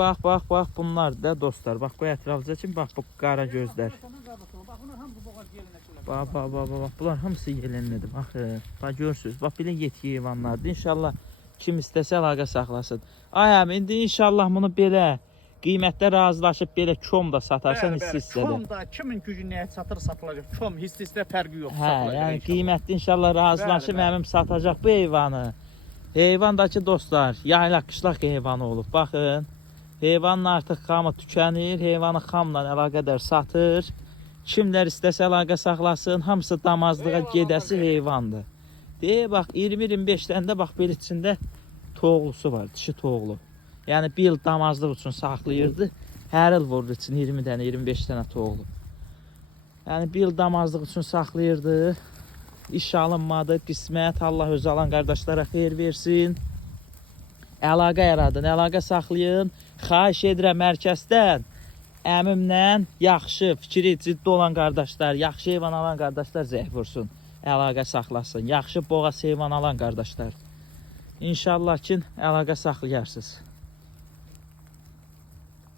bax bunlar da dostlar. Bax bu ətrafıca kimi bax bu qara gözlər. Bax bunlar hamısı yelenlidir. Baxın. Bax görürsüz. Bax belə yetki heyvanlardır. İnşallah kim istəsə əlaqə saxlasın. Ay əmi indi inşallah bunu belə qiymətdə razılaşıb belə kom da satarsan hissə-hissədə. Kom da kimin gücü nəyə satır satılacaq. Kom hissə-hissə fərqi yox. Hə, yəni qiymətli inşallah razılaşıb əmim satacaq bu heyvanı. Heyvandakı dostlar, yaylaq qışlaq heyvanı olub. Baxın, heyvanın artıq xamı tükənir, heyvanı xamla əlaqədar satır. Kimlər istəsə əlaqə saxlasın, hamısı damazlığa gedəsi heyvandır. Bax 20-25 dənə də bax belə içində toğlusu var, dişi toğlu. Yəni bir il damazlıq üçün saxlayırdı. Hər il vurdu üçün 20 dənə, 25 dənə toğlu. Yəni bir il damazlıq üçün saxlayırdı. İş alınmadı, qismət, Allah özü alan qardaşlara xeyir versin. Əlaqə yaradın, əlaqə saxlayın. Xahiş edirəm mərkəzdən əmimlə yaxşı, fikri ciddi olan qardaşlar, yaxşı heyvan alan qardaşlar zəng vursun. Əlaqə saxlasın. Yaxşı boğaz heyvan alan qardaşlar. İnşallah ki, əlaqə saxlayarsınız.